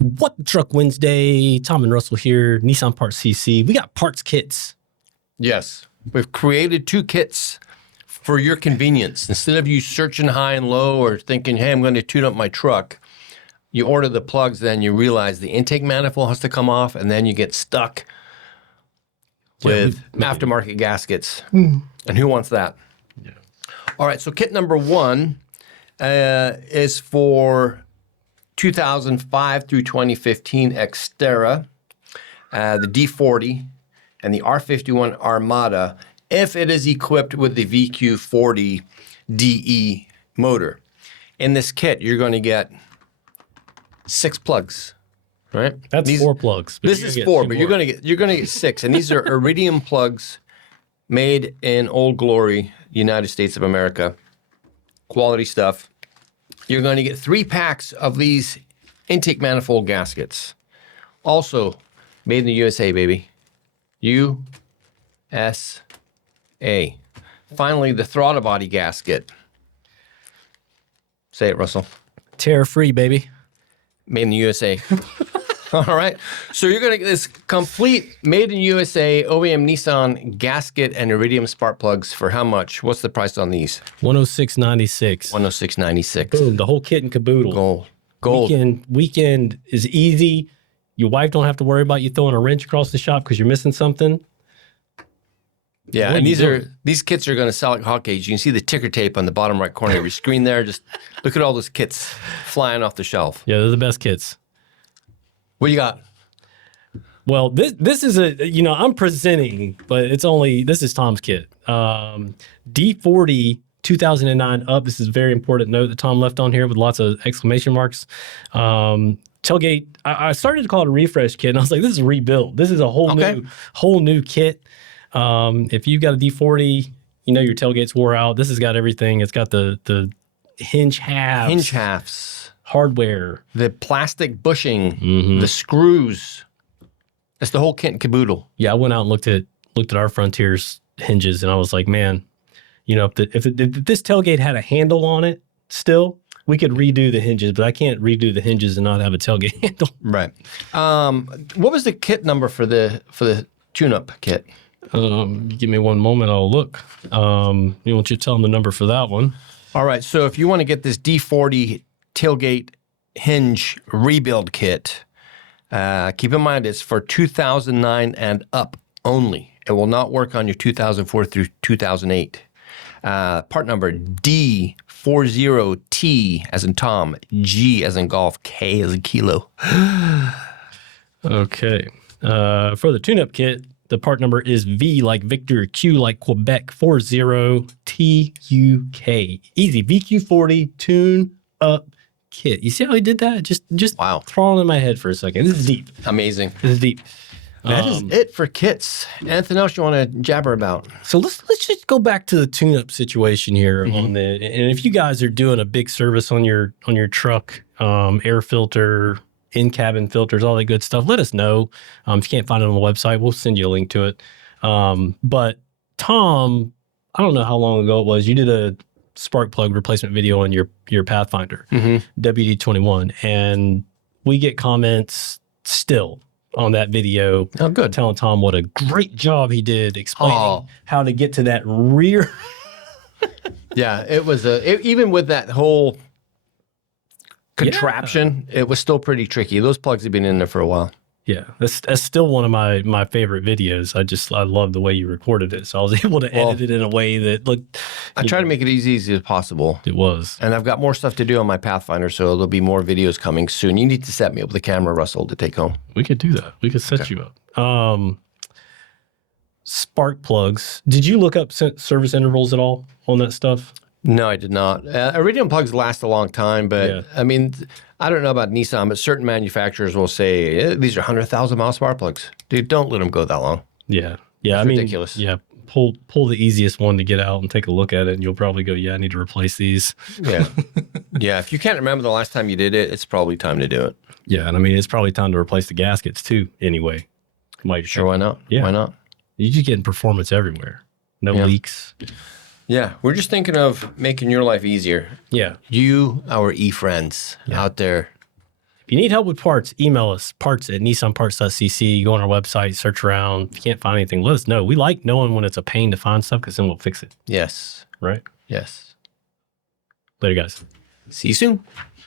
What the Truck Wednesday? Tom and Russell here, Nissan Parts.cc. We got parts kits. Yes. We've created 2 kits for your convenience. Instead of you searching high and low or thinking, hey, I'm going to tune up my truck, you order the plugs, then you realize the intake manifold has to come off, and then you get stuck with aftermarket gaskets. And who wants that? Yeah. All right, so kit number 1 is for 2005 through 2015 Xterra, the D40, and the R51 Armada, if it is equipped with the VQ40 DE motor. In this kit, you're going to get 6 plugs, right? That's 4 plugs. This is 4, but you're going to get 6, and these are Iridium plugs made in Old Glory, United States of America. Quality stuff. You're going to get 3 packs of these intake manifold gaskets. Also, made in the USA, baby. USA. Finally, the throttle body gasket. Say it, Russell. Tear-free, baby. Made in the USA. All right. So you're going to get this complete made in USA OEM Nissan gasket and Iridium spark plugs for how much? What's the price on these? $106.96. $106.96. Boom, the whole kit and caboodle. Gold. Weekend is easy. Your wife don't have to worry about you throwing a wrench across the shop because you're missing something. Yeah, and these kits are going to sell like hotcakes. You can see the ticker tape on the bottom right corner of your screen there. Just look at all those kits flying off the shelf. Yeah, they're the best kits. What you got? Well, this is I'm presenting, but this is Tom's kit. D40 2009 up. This is a very important note that Tom left on here with lots of exclamation marks. Tailgate, I started to call it a refresh kit, and I was like, this is a rebuild. This is a whole new kit. If you've got a D40, your tailgate's wore out. This has got everything. It's got the hinge halves. Hardware. The plastic bushing, the screws. That's the whole kit and caboodle. Yeah, I went out and looked at our Frontier's hinges, and I was like, man, if this tailgate had a handle on it still, we could redo the hinges, but I can't redo the hinges and not have a tailgate handle. Right. What was the kit number for the tune-up kit? Give me one moment, I'll look. You want you to tell them the number for that one? All right, so if you want to get this D40 Tailgate hinge rebuild kit, keep in mind it's for 2009 and up only. It will not work on your 2004 through 2008. Part number D40T as in Tom, G as in golf, K as in kilo. Okay. For the tune-up kit, the part number is V like Victor, Q like Quebec, 40TUK. Easy. VQ40 Tune-Up Kit. You see how he did that? Just wow. Crawling in my head for a second. This is deep. Amazing. This is deep. That is it for kits. Anything else you want to jabber about? So let's just go back to the tune-up situation here and if you guys are doing a big service on your truck, air filter, in-cabin filters, all that good stuff, let us know. If you can't find it on the website, we'll send you a link to it. But Tom, I don't know how long ago it was, you did a spark plug replacement video on your Pathfinder, WD-21, and we get comments still on that video. Oh, good. Telling Tom what a great job he did explaining how to get to that rear. Yeah, it was even with that whole contraption, it was still pretty tricky. Those plugs have been in there for a while. Yeah, that's still one of my favorite videos. I love the way you recorded it. So I was able to edit it in a way that looked. I try to make it as easy as possible. It was. And I've got more stuff to do on my Pathfinder, so there'll be more videos coming soon. You need to set me up with a camera, Russell, to take home. We could do that. We could set you up. Spark plugs. Did you look up service intervals at all on that stuff? No, I did not. Iridium plugs last a long time, but I mean, I don't know about Nissan, but certain manufacturers will say, these are 100,000 mile spark plugs. Dude, don't let them go that long. Yeah. It's ridiculous. Yeah. Pull the easiest one to get out and take a look at it, and you'll probably go, yeah, I need to replace these. Yeah. Yeah. If you can't remember the last time you did it, it's probably time to do it. Yeah. And I mean, it's probably time to replace the gaskets too, anyway. Sure, why not? Yeah. Why not? You're just getting performance everywhere. No leaks. Yeah, we're just thinking of making your life easier. Yeah. You, our e-friends out there. If you need help with parts, email us, parts@nissanparts.cc. Go on our website, search around. If you can't find anything, let us know. We like knowing when it's a pain to find stuff because then we'll fix it. Yes. Right? Yes. Later, guys. See you soon.